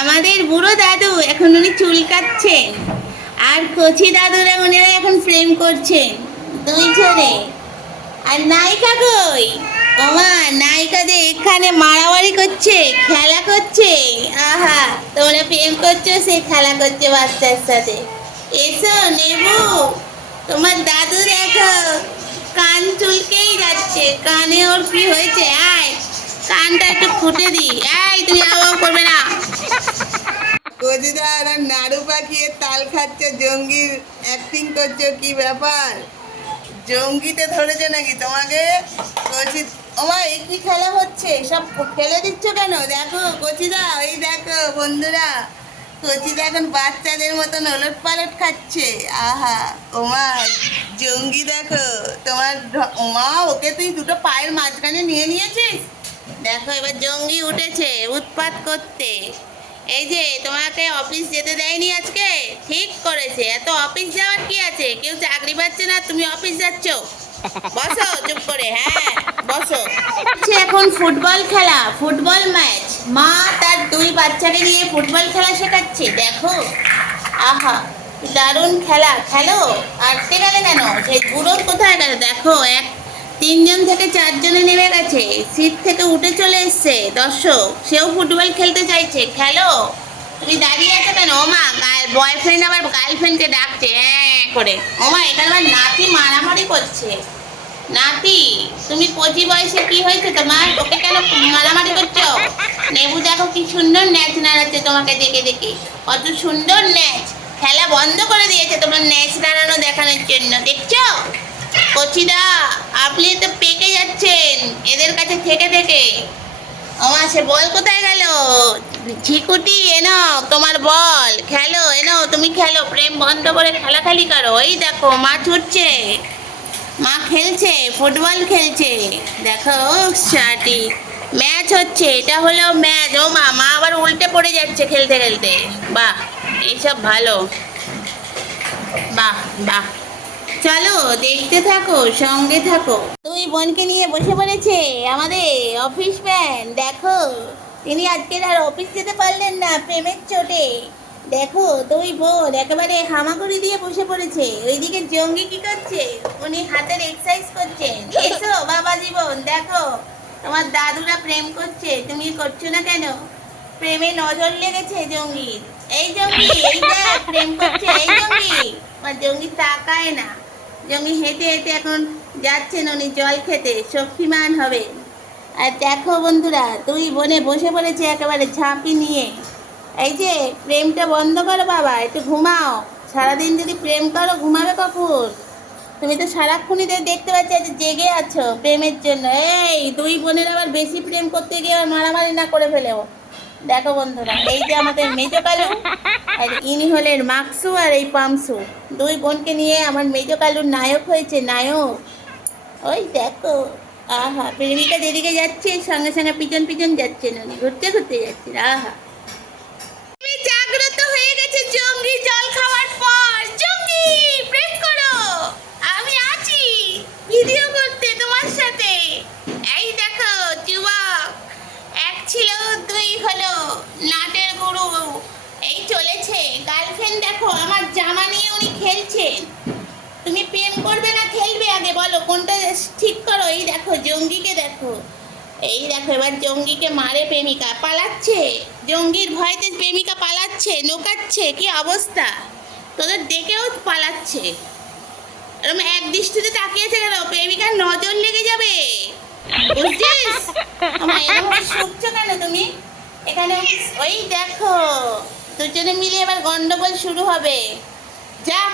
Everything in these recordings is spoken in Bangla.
আমাদের বুড়ো দাদু এখন উনি চুল কাটছেন আর কচি দাদুরা উনিরা এখন প্রেম করছেন। দুই জনে আর নায়িকা কই? ওমা নায়িকা যে এখানে মারামারি করছে, খেলা করছে। আহা, তোমরা প্রেম করছ, সে খেলা করছে বাচ্চার সাথে। এসো, নেবু। তোমার দাদু দেখো, কান চুলকেই যাচ্ছে। কানে ওর কি হয়েছে? আয়। কানটা একটু ফুটে দি। এই, তুমি আবার করবে না। কজিদা আর নাড়ু পাখিয়ে তাল খাচ্ছে জঙ্গির অ্যাক্টিং করছ, কি ব্যাপার? জঙ্গিতে ধরেছে নাকি তোমাকে? কচি, ওমা, এই কি খেলা হচ্ছে? সব ফেলে দিচ্ছ কেন? দেখো, কচিদা ওই দেখো, বন্ধুরা। কচিদা এখন বাচ্চাদের মতন ওলট পালট খাচ্ছে। আহা, ওমা, জঙ্গি দেখো, তোমার ওমা, ওকে তুই দুটো পায়ের মাঝখানে নিয়ে নিয়েছিস? দেখো, এবার জঙ্গি উঠেছে, উৎপাত করতে। এই যে, তোমাকে অফিস যেতে দেয়নি আজকে? ঠিক করেছে। এত অফিস যাওয়ার কি আছে? কেউ চাকরি পাচ্ছে না, তুমি অফিস যাচ্ছ। বসো, চুপ করে হ্যাঁ বসো। এখন ফুটবল খেলা, ফুটবল ম্যাচ মা তার দুই বাচ্চাকে নিয়ে ফুটবল খেলা শেখাচ্ছে, দেখো। আহা দারুণ খেলা। খেলো? আটকে গেলে কেন? সেই বুড়ো কোথায় গেল? দেখো, এক তিনজন থেকে চারজনে নেমে গেছে। সিট থেকে উঠে চলে এসছে। দর্শক, সেও ফুটবল খেলতে চাইছে। খেলো। তুমি দাঁড়িয়ে আছো কেন? ওমা বয়ফ্রেন্ড আবার গার্লফ্রেন্ডকে ডাকছে? হ্যাঁ করে। ওমা, এখানে আমার নাতি মারামারি করছে। নাতি, তুমি কচি বয়সে কি হয়েছে তোমার? ওকে কেন মারামারি করছ? নেবু দেখো কি সুন্দর ন্যাচ নাড়াচ্ছে তোমাকে দেখে দেখে। কত সুন্দর ন্যাচ। খেলা বন্ধ করে দিয়েছে তোমার ন্যাচ নাড়ানো দেখানোর জন্য। দেখছ? কচিদা আপনি তো পেকে যাচ্ছেন, এদের কাছে থেকে থেকে। আমার সে বল কোথায় গেল? ঝিকুটি এনো তোমার বল। খেলো এনো তুমি খেলো, প্রেম বন্ধ করে খেলাখালি করো। এই দেখো, মা ছুটছে। মা খেলছে, ফুটবল খেলছে। দেখো শাটি ম্যাচ হচ্ছে, এটা হলো ম্যাচ। ও মা মা আবার উল্টে পড়ে যাচ্ছে খেলতে খেলতে। বাহ, এইসব ভালো। বাহ বাহ। চলো, দেখতে থাকো, সঙ্গে থাকো। তুই বোনকে নিয়ে বসে পড়েছে আমাদের অফিস ম্যান দেখো। তিনি আজকের আর অফিস যেতে পারলেন না, প্রেমের চোটে। দেখো, দুই বোন একেবারে হামাগুড়ি দিয়ে বসে পড়েছে। ওইদিকে জঙ্গি কি করছে? উনি হাতের এক্সারসাইজ করছেন। এসো, বাবা জীবন, দেখো। তোমার দাদুরা প্রেম করছে, তুমি করছ না কেন? প্রেমে নজর লেগেছে জঙ্গির। এই জঙ্গি, এই দেখ, প্রেম করছে এই জঙ্গি। আর জঙ্গি তাকায় না। জঙ্গি হেঁটে হেঁটে এখন যাচ্ছেন উনি জল খেতে, শক্তিমান হবে আর দেখো বন্ধুরা, দুই বোনে বসে পড়েছে একেবারে ঝাঁপি নিয়ে। এই যে, প্রেমটা বন্ধ করো বাবা, একটু ঘুমাও। সারাদিন যদি প্রেম করো, ঘুমাবে কখন? তুমি তো সারাক্ষণই দেখতে পাচ্ছি যে জেগে আছো প্রেমের জন্য। এই, দুই বোনের আবার বেশি প্রেম করতে গিয়ে আবার মারামারি না করে ফেলেও। দেখো বন্ধুরা, এই যে আমাদের মেজো কালু, আর ইনি হলেন মাকসু আর এই পামসু। দুই বোনকে নিয়ে আমার মেজো কালুর নায়ক হয়েছে, নায়ক। ওই দেখো, আহা, প্রেমিকা যেদিকে যাচ্ছে, সঙ্গে সঙ্গে পিছন পিছন যাচ্ছেন উনি, ঘুরতে ঘুরতে যাচ্ছেন, আহা তুমি জাগ্রত হয়ে গেছে জঙ্গি জল খাওয়ার পর জঙ্গি প্রেম করো আমি আছি ভিডিও করতে তোমার সাথে এই দেখো যুবক এক ছিল দুই হলো নাটের গুরু এই চলেছে গার্লফ্রেন্ড দেখো আমার জামা নিয়ে উনি খেলছেন তুমি প্রেম করবে না খেলবে আগে বলো কোনটা ঠিক করো? এই দেখো, জঙ্গিকে দেখো। এই দেখো, এবার জঙ্গিকে মারে প্রেমিকা। পালাচ্ছে। জঙ্গির ভয়তে প্রেমিকা পালাচ্ছে, নোকাচ্ছে। কি অবস্থা? তোদের দেখেও পালাচ্ছে। এরকম এক দৃষ্টিতে তাকিয়েছে কেন? প্রেমিকার নজর লেগে যাবে। কেন তুমি? এখানে ওই দেখো। দুজনে মিলে এবার গন্ডগোল শুরু হবে। যাক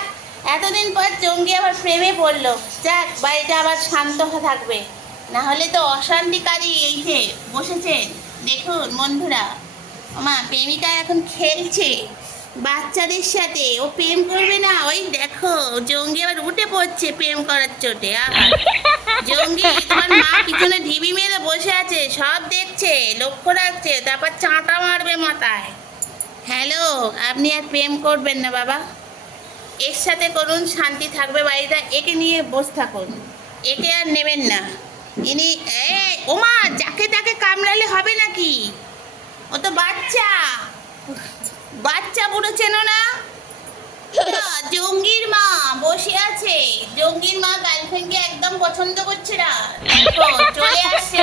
এতদিন পর জঙ্গি আবার প্রেমে পড়ল। যাক, বাড়িটা আবার শান্ত থাকবে। না হলে তো অশান্তিকারী এই যে বসেছেন। দেখুন বন্ধুরা মা প্রেমিকা এখন খেলছে। বাচ্চাদের সাথে, ও প্রেম করবে না। ওই দেখো, জঙ্গি আবার উঠে পড়ছে প্রেম করার চোটে। জঙ্গি, তোমার মা পিছনে ঢিবি মেরে বসে আছে, সব দেখছে, লক্ষ্য রাখছে, তারপর চাঁটা মারবে মাথায়। হ্যালো, আপনি আর প্রেম করবেন না বাবা। এর সাথে করুন শান্তি থাকবে বাড়িটা। একে নিয়ে বসে থাকুন। একে আর নেবেন না। ইনি ওমা যাকে তাকে কামড়ালে হবে নাকি? ও তো বাচ্চা। পুরো চেনো না? না, জঙ্গির মা বসে আছে। জঙ্গির মা গার্লফ্রেন্ডকে একদম পছন্দ করছে না। চলে আসছে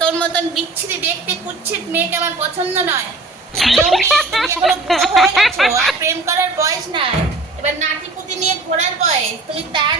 তোর মতন বিচ্ছিরি দেখতে কুচ্ছিত মেয়েকে আমার পছন্দ নয়। জঙ্গি তুমি এখনও বুড়ো হয়ে গেছো আর প্রেম করার বয়স নাই এবার নাতি পুতি নিয়ে ঘোরার বয়স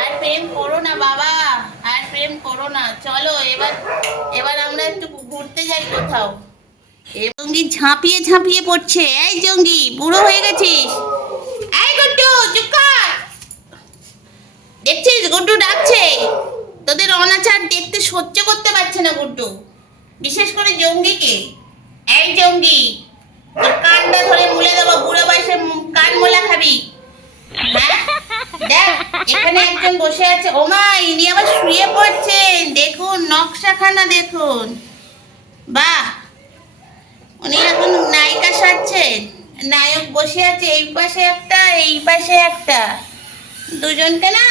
আর প্রেম করো না, বাবা। আর প্রেম করো না। চলো, এবার এবার আমরা একটু ঘুরতে যাই কোথাও। জঙ্গি ঝাঁপিয়ে ঝাঁপিয়ে পড়ছে। এই জঙ্গি, বুড়ো হয়ে গেছিস? এই গুড্ডু দেখছিস, গুড্ডু ডাকছে। তোদের অনাচার দেখতে সহ্য করতে পারছে না গুড্ডু। বিশেষ করে জঙ্গিকে। এই জঙ্গি, তোর কানটা ধরে মুলে দেবো, বুড়ো বয়সে কান মোলা খাবি। হ্যাঁ? দেখ, এখানে একজন বসে আছে। ওমা ইনি আবার শুয়ে পড়ছেন। দেখুন, নকশাখানা দেখুন। বাহ! উনি এখন নায়িকা সাজছেন। নায়ক বসে আছে, এই পাশে একটা, এই পাশে একটা। দুজনকে না,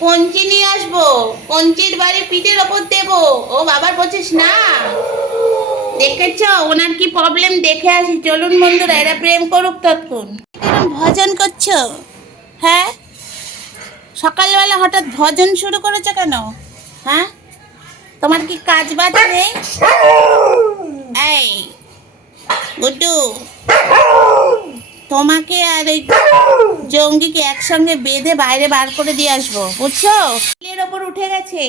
কঞ্চি নিয়ে আসব। কঞ্চির বাড়ি পিঠের ওপর দেবো। ও বাবার বলছিস না? দেখেছ? ওনার কি প্রবলেম দেখে আসি। চলুন বন্ধুরা, এরা প্রেম করুক তৎক্ষণ। ভজন করছ? হ্যাঁ? সকালবেলা হঠাৎ ভজন শুরু করেছ কেন? হ্যাঁ? তোমার কি কাজ বাজ নেই? এই, গুড্ডু। তোমাকে আর এই জঙ্গিকে একসঙ্গে বেঁধে বাইরে বার করে দিয়ে আসব, বুঝছ? এর ওপর উঠে গেছে।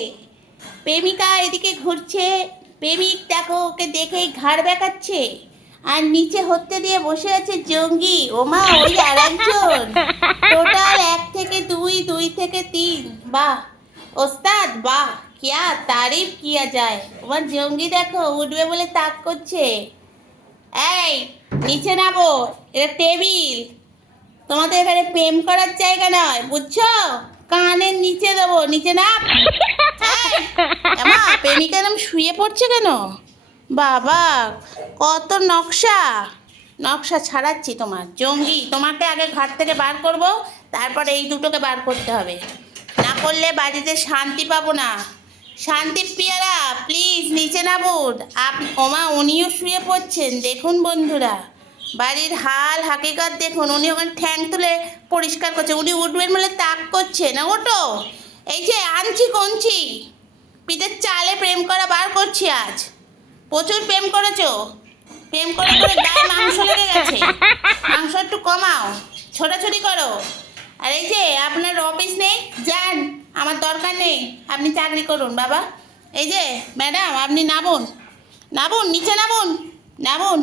প্রেমিকা এদিকে ঘুরছে। প্রেমিক দেখো, ওকে দেখেই ঘাড় বেঁকাচ্ছে আর নিচে হতে দিয়ে বসে আছে জঙ্গি। ওমা, ওই আর একজন টোটাল এক থেকে দুই দুই থেকে তিন। বাহ। ওস্তাদ, বাহ। কিয়া তারিফ, কিয়া যায়। তোমার জঙ্গি দেখো, উঠবে বলে তাক করছে। এই, নিচে নামো। এটা টেবিল। তোমাদের এখানে প্রেম করার জায়গা নয়, বুঝছ? কানের নিচে দেবো, নিচে না প্রেমিকা এরম শুয়ে পড়ছে কেন? বাবা, কত নকশা। নকশা ছাড়াচ্ছি তোমার। জঙ্গি, তোমাকে আগে ঘর থেকে বার করব, তারপর এই দুটোকে বার করতে হবে। না করলে বাড়িতে শান্তি পাবো না। শান্তি পিয়ারা, প্লিজ নিচে নামুন। আপ, ওমা উনিও শুয়ে পড়ছেন, দেখুন বন্ধুরা। বাড়ির হাল হাকিকত দেখুন, উনি ওখানে ঠ্যাং তুলে পরিষ্কার করছে। উনি উঠবেন বলে তাক করছে। না ওটো এই যে, আনছি কনছি পিঠের চালে প্রেম করা বার করছি আজ। প্রচুর প্রেম করেছ। প্রেম করে করে গায়ে মাংস লেগে গেছে। মাংস একটু কমাও, ছোটাছুটি করো। আর এই যে আপনার অফিস নেই, যান, আমার দরকার নেই, আপনি চাকরি করুন বাবা। এই যে ম্যাডাম আপনি নামুন। নামুন, নিচে নামুন নামুন।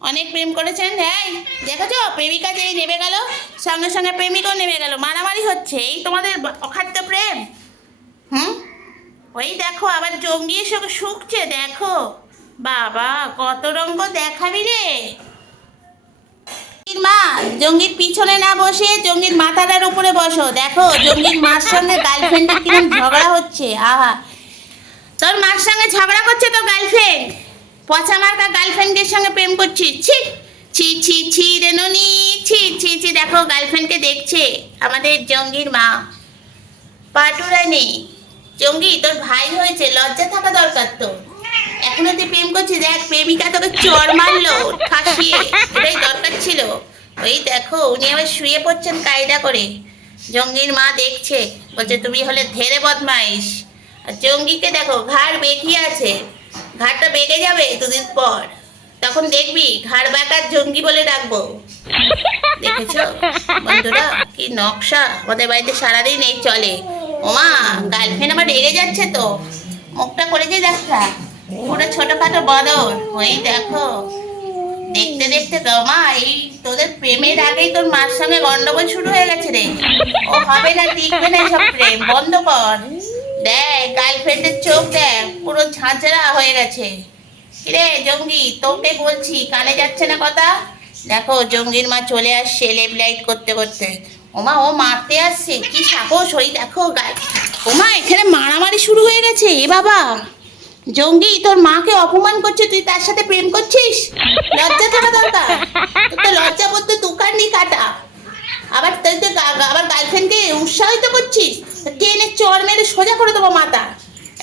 অনেক প্রেম করেছেন হ্যাঁ দেখেছ? প্রেমিকা যেই নেমে গেল, সঙ্গে সঙ্গে প্রেমিকও নেমে গেল। মারামারি হচ্ছে, এই তোমাদের অখাদ্য প্রেম। হুম? ওই দেখো, আবার জঙ্গি এসে শুকছে, দেখো। বাবা, কত রঙ্গ দেখাবি রে। মা, জঙ্গির পিছনে না বসে জঙ্গির মাথাটার উপরে বসো। দেখো, জঙ্গির মার সঙ্গে গার্লফ্রেন্ডের কিরম ঝগড়া হচ্ছে। আহা। তোর মার সঙ্গে ঝগড়া করছে তোর গার্লফ্রেন্ড পচা মার্কা গার্লফ্রেন্ডের সঙ্গে প্রেম করছিস? ছি ছি ছি ছি রেননি ছি ছি ছি, দেখো গার্লফ্রেন্ডকে দেখছে আমাদের জঙ্গির মা। পাটুরানি, জঙ্গি, তোর ভাই হয়েছে, লজ্জা থাকা দরকার তো প্রেম দেখ, প্রেমিকা তোকে চর মারলো এটাই দরকার ছিল। ওই দেখো, উনি আবার শুয়ে পড়ছেন কায়দা করে। জঙ্গির মা দেখছে, বলছে, তুমি হলে ধেরে বদমাইশ। আর জঙ্গিকে দেখো, ঘাড় বেঁকিয়ে আছে। ঘাড়টা বেঁকে যাবে দুদিন পর। তখন দেখবি, ঘাড় বাঁকার জঙ্গি বলে ডাকবো। দেখেছ? বন্ধুরা, কি নকশা। আমাদের বাড়িতে সারাদিন এই চলে। ওমা গার্লফ্রেন্ড আমার রেগে যাচ্ছে তো। মুখটা করেছে দেখা পুরো ছোটখাটো বদর ওই দেখো। দেখতে দেখতে তো এই তোদের প্রেমের আগেই তোর মার সঙ্গে গন্ডগোল শুরু হয়ে গেছে রে। ও হবে না, টিকবে না সব প্রেম। বন্ধ কর। দেখ গার্লফ্রেন্ডের চোখ দেখ, পুরো ঝাঁঝরা হয়ে গেছে। কিরে, জঙ্গি, তোকে বলছি, কানে যাচ্ছে না কথা? দেখো, জঙ্গির মা চলে আসছে লেব লাইট করতে করতে। ওমা ও মারতে আসছে। কি সাহস, ওই দেখো, গায়ে। ওমা এখানে মারামারি শুরু হয়ে গেছে, এ বাবা। জঙ্গি, তোর মাকে অপমান করছে, তুই তার সাথে প্রেম করছিস? লজ্জা থাকা দরকার। তোর তো লজ্জা বলতে দোকান নি কাটা। আবার তুই আবার গার্লফ্রেন্ডকে উৎসাহিত করছিস? টেনে চর মেরে সোজা করে দেবো মাথা।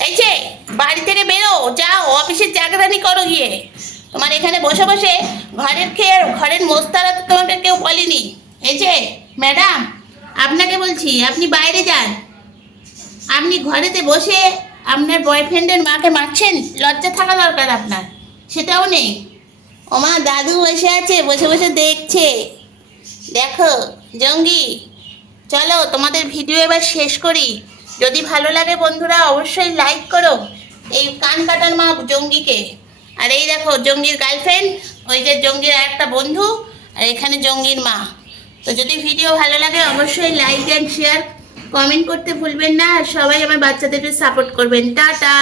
এই যে, বাড়ি থেকে বেরো, যাও, অফিসের চাকরানি করো গিয়ে। তোমার এখানে বসে বসে ঘরের খেয়ে ঘরের মোস্তারা তো তোমাকে কেউ বলেনি। এই যে, ম্যাডাম, আপনাকে বলছি, আপনি বাইরে যান। আপনি ঘরেতে বসে আপনার বয়ফ্রেন্ডের মাকে মারছেন? লজ্জা থাকা দরকার আপনার। সেটাও নেই। ওমা দাদু বসে আছে, বসে বসে দেখছে। দেখো, জঙ্গি, চলো তোমাদের ভিডিও এবার শেষ করি। যদি ভালো লাগে বন্ধুরা, অবশ্যই লাইক করো এই কান কাটার মা জঙ্গিকে। আর এই দেখো, জঙ্গির গার্লফ্রেন্ড ওই যে জঙ্গির আর একটা বন্ধু, আর এখানে জঙ্গির মা। তো যদি ভিডিও ভালো লাগে, অবশ্যই লাইক অ্যান্ড শেয়ার কমেন্ট করতে ভুলবেন না। আর সবাই আমার বাচ্চাদেরকে সাপোর্ট করবেন। টাটা!